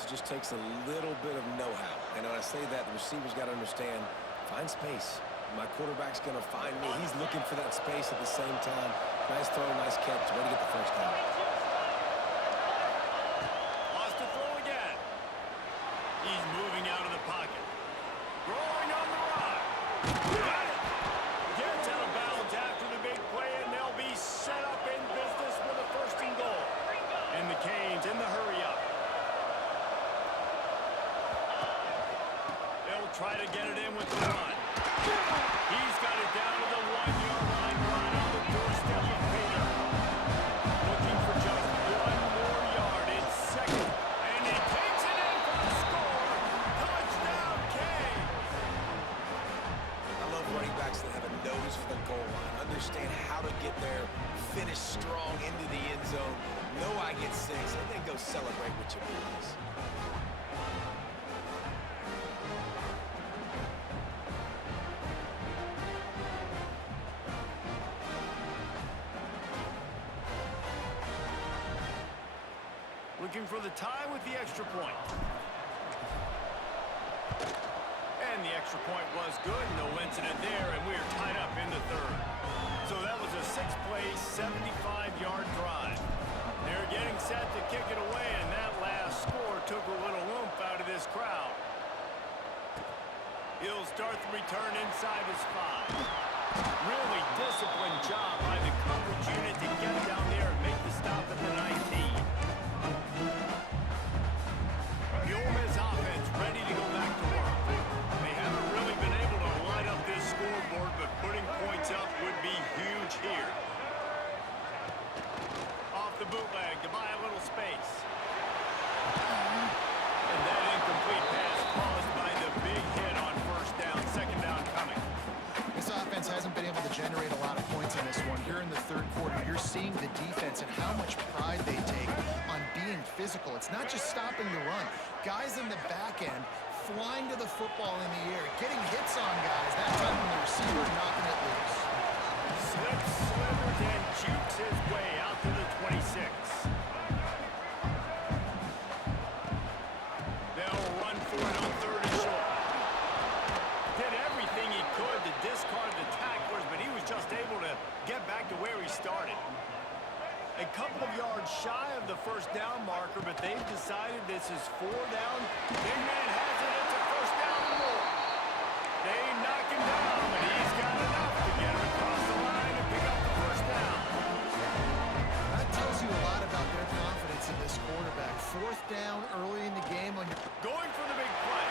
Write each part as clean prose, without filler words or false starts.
offense, it just takes a little bit of know-how. And when I say that, the receiver's got to understand, find space. My quarterback's going to find me. He's looking for that space at the same time. Nice throw, nice catch. Way to get the first down. Lost to throw again. He's moving out of the pocket. Rolling on the run. Got it. Gets out of bounds after the big play, and they'll be set up in business with a first and goal. And the Canes in the hurry-up. They'll try to get it in with the run. He's got it down to the 1-yard line, right on the doorstep of Peter. Looking for just one more yard. It's second, and he takes it in for the score. Touchdown, Canes! I love running backs that have a nose for the goal line, understand how to get there, finish strong into the end zone, know I get 6, and then go celebrate with your boys. Looking for the tie with the extra point. And the extra point was good. No incident there, and we are tied up in the third. So that was a 6-play, 75-yard drive. They're getting set to kick it away, and that last score took a little oomph out of this crowd. He'll start the return inside his 5. Really disciplined job by the coverage unit to get down there and make the stop at the 19. The Ole Miss offense ready to go back to work. They haven't really been able to line up this scoreboard, but putting points up would be huge here. Off the bootleg to buy a little space. And that incomplete pass caused by the big hit on first down, second down coming. This offense hasn't been able to generate a lot of points in this one. Here in the third quarter, you're seeing the defense and how much pride they take on being physical. It's not just stopping the run. Guys in the back end flying to the football in the air, getting hits on guys. That time when the receiver knocking it loose. Slips, slithers, and jukes his way out to the 26. They'll run for it on third and short. Did everything he could to discard the tacklers, but he was just able to get back to where he started. A couple of yards shy of the first down marker, but they've decided this is 4 down. Big man has it. It's a first down and more. They knock him down, but he's got enough to get him across the line and pick up the first down. That tells you a lot about their confidence in this quarterback. 4th down early in the game on your... Going for the big play.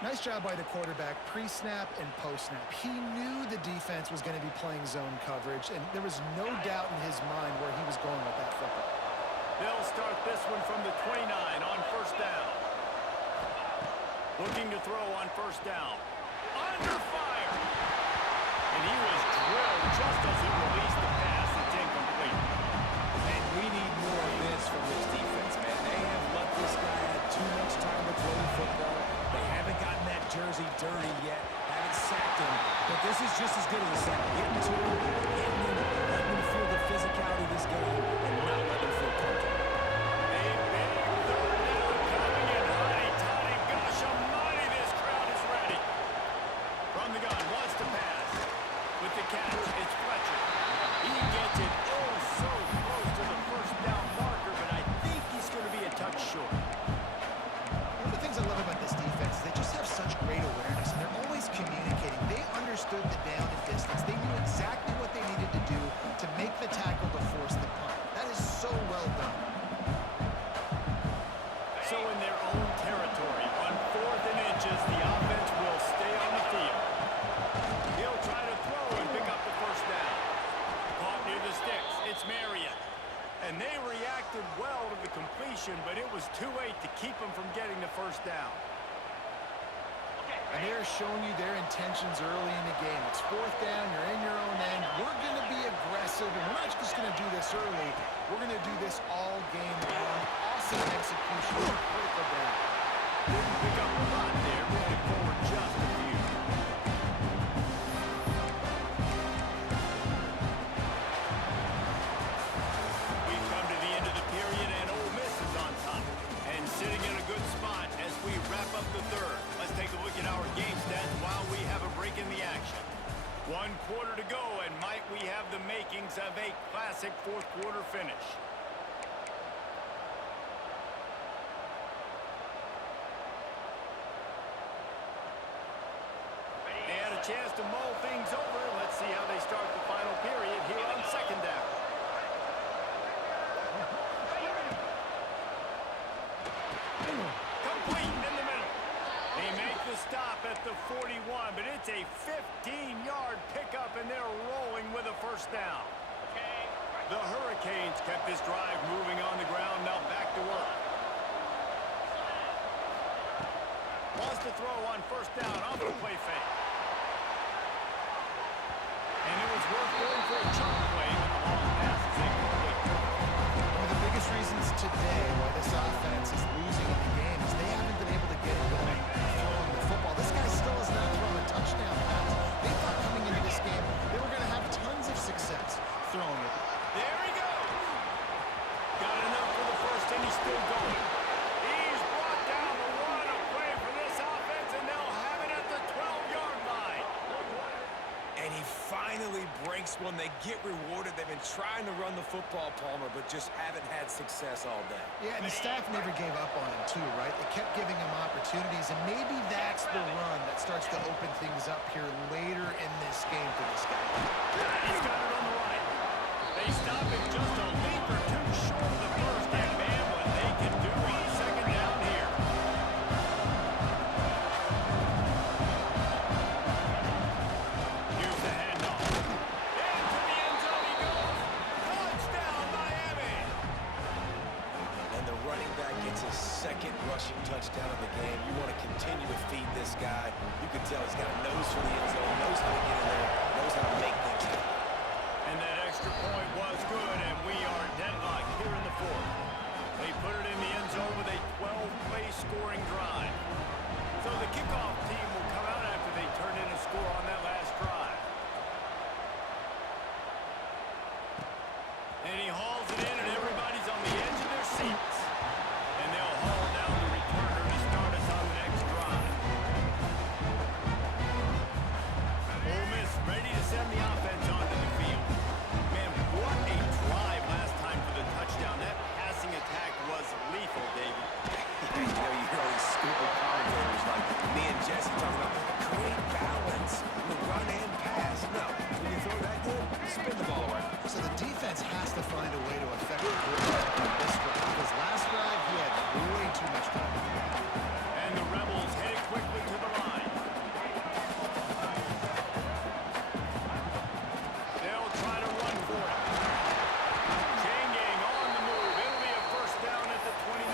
Nice job by the quarterback, pre-snap and post-snap. He knew the defense was going to be playing zone coverage, and there was no doubt in his mind where he was going with that football. They'll start this one from the 29 on first down. Looking to throw on first down. Under fire! And he was drilled just as he released the pass. It's incomplete. And we need more of this from this defense, man. They have let this guy have too much time to throw the football. They haven't gotten that jersey dirty yet. Haven't sacked this is just as good as a second. Getting to him, hitting him, letting him feel the physicality of this game, and not letting him feel comfortable. A big third down coming in. Honey, toddy, gosh almighty, this crowd is ready. From the gun, wants to pass. With the catch, it's Fletcher. He gets it oh so close to the first down marker, but I think he's going to be a touch short. One of the things I love about this defense is they just have such great awareness, and they're always communicating. They understood the down and distance. They knew exactly what they needed to do to make the tackle to force the punt. That is so well done. So in their own territory, on 4th and inches, the offense will stay on the field. He'll try to throw and pick up the first down. Caught near the sticks. It's Marion. And they reacted well to the completion, but it was too late to keep them from getting the first down. And they're showing you their intentions early in the game. It's 4th down, you're in your own end. We're going to be aggressive, and we're not just going to do this early. We're going to do this all game long. Awesome execution. Critical down. Didn't pick up a lot there, moving forward just a few. We've come to the end of the period, and Ole Miss is on top. And sitting in a good spot as we wrap up the third. Let's take a look at our game stats while we have a break in the action. 1 quarter to go, and might we have the makings of a classic fourth quarter finish. And a chance to mull things over. Let's see how they start the final period here on 2nd down. Complete in the middle. They make the stop at the 41, but it's a 15-yard pickup, and they're rolling with a first down. The Hurricanes kept this drive moving on the ground. Now back to work. Wants to throw on first down off the play fake. And it was worth going for a chunk play with the long pass is incomplete. One of the biggest reasons today why this offense is losing in the game is they haven't been able to get it going throwing the football. This guy still has not thrown a touchdown pass. They thought coming into this game they were going to have tons of success throwing it. There he goes. Got enough for the first, and he's still going. He's brought down the run, a play for this offense, and they'll have it at the 12-yard line. And he finally breaks one. They get rewarded. They've been trying to run the football, Palmer, but just haven't had success all day. Yeah, and the staff never gave up on him too, right? They kept giving him opportunities, and maybe that's the run that starts to open things up here later in this game for this guy. He's got it on the right. They stop him just a leap or two short of the first, and man, what they can do on 2nd down here. Here's the handoff. Into the end zone he goes. Touchdown, Miami. And the running back gets his 2nd rushing touchdown of the game. You want to continue to feed this guy. You can tell he's got a nose for the end zone, knows how to get in there, knows how to make things happen. And that extra point was good, and we are deadlocked here in the 4th. They put it in the end zone with a 12-play scoring drive. So the kickoff team will come out after they turn in a score on that last drive. And he hauls it in, and everybody's on the edge of their seats. And they'll haul down the returner to start us on the next drive. Ole Miss ready to send the offense onto the field. Man, what a drive last time for the touchdown. That passing attack was lethal, David. You know, you hear all these stupid commentators like me and Jesse talking about great balance, the run and pass. No, when you throw that good, spin the ball around. So the defense has to find a way to affect the quarterback on this drive, because last drive he had way too much time. And the Rebels headed quickly to the line. They'll try to run for it. Chain gang on the move. It'll be a first down at the 29.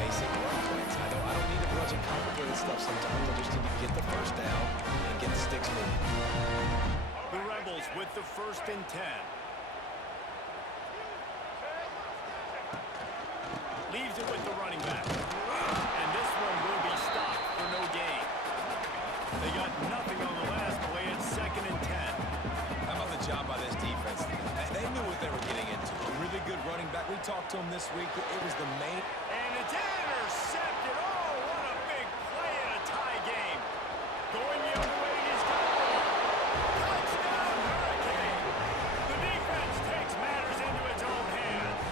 Basic run plays. I don't need a bunch of complicated stuff sometimes. I just need to get the first down and get the sticks moving. The Rebels with the 1st and 10. Leaves it with the running back. And this one will be stopped for no gain. They got nothing on the last play. It's 2nd and 10. How about the job by this defense? They knew what they were getting into. A really good running back. We talked to him this week. It was the main. And it's intercepted. Oh, what a big play in a tie game. Going the other way, and he's got it. Touchdown, Hurricane. The defense takes matters into its own hands.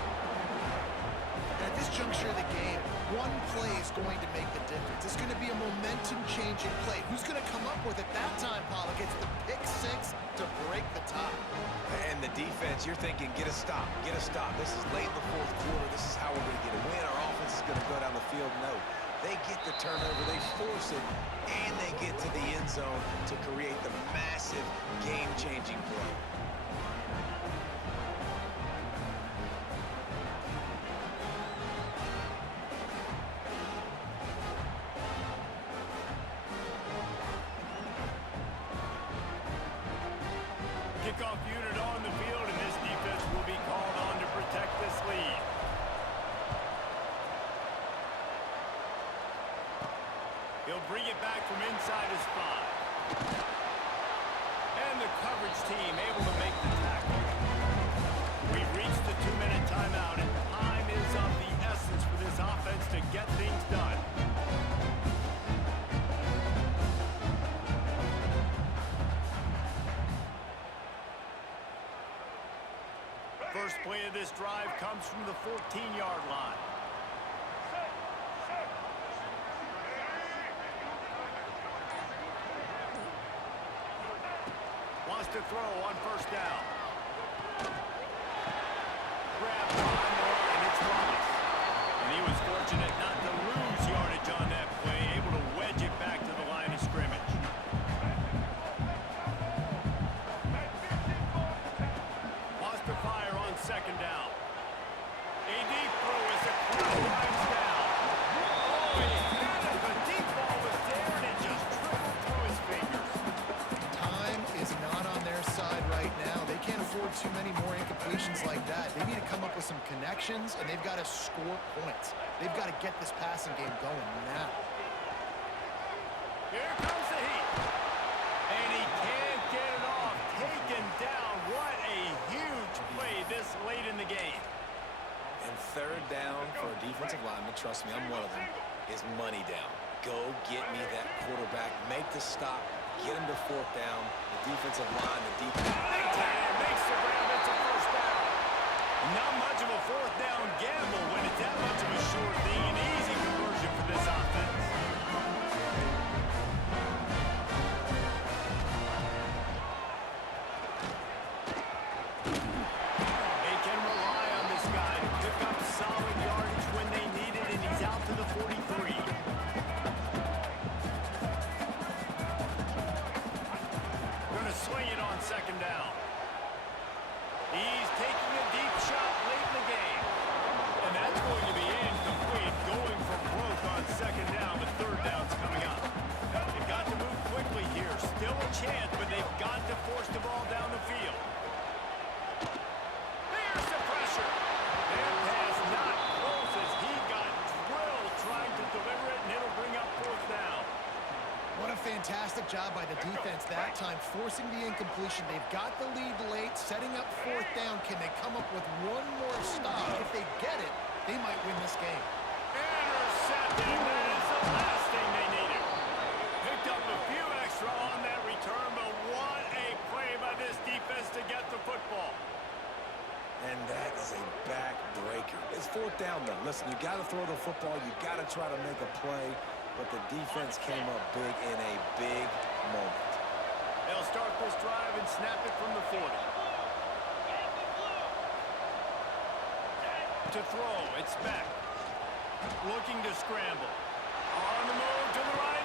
At this juncture of the game, one play is going to make the difference. It's going to be a momentum-changing play. Who's going to come up with it that time, Pollock? It's the pick six to break the tie. And the defense, you're thinking, get a stop, get a stop. This is late in the 4th quarter. This is how we're going to get a win. Our offense is going to go down the field. No, they get the turnover, they force it, and they get to the end zone to create the massive game-changing play. Kickoff unit on the field, and this defense will be called on to protect this lead. He'll bring it back from inside his 5. And the coverage team able to make the tackle. We've reached the 2-minute timeout, and time is of the essence for this offense to get things done. First play of this drive comes from the 14-yard line. Wants to throw on 1st down. Grab behind the line, it's Ross. And he was fortunate not to lose yardage on that play, able to wedge it back to the line of scrimmage. Wants to fire on 2nd down. A deep throw as the crowd winds down. Oh, he had it. The deep ball was there, and it just trickled through his fingers. Time is not on their side right now. They can't afford too many more incompletions like that. They need to come up with some connections, and they've got to score points. They've got to get this passing game going now. Here comes the heat. And he can't get it off. Taken down. What a huge play this late in the game. And 3rd down for a defensive lineman, trust me, I'm one of them, is money down. Go get me that quarterback. Make the stop. Get him to 4th down. The defensive line, the defense. Big time. Makes the grab. It's a 1st down. Not much of a 4th down gamble when it's that much of a sure thing. An easy conversion for this offense. They can rely on this guy to pick up solid yardage when they need it, and he's out to the 43. Going to swing it on 2nd down. He's taking a deep shot late in the game. And that's going to be incomplete, going for broke on 2nd down, but 3rd down's coming up. They've got to move quickly here. Still a chance, but they've got to force the ball down the field. There's the pressure. That pass not close as he got drilled trying to deliver it, and it'll bring up 4th down. What a fantastic job by the defense that time, forcing the incompletion. They've got the lead late, setting up 4th down. Can they come up with one more stop? If they get it, they might win this game. Intercepted, and that is the last thing they needed. Picked up a few extra on that return, but what a play by this defense to get the football. And that is a backbreaker. It's 4th down, though. Listen, you got to throw the football. You got to try to make a play. But the defense came up big in a big moment. They'll start this drive and snap it from the 40. To throw, it's back. Looking to scramble. On the move to the right.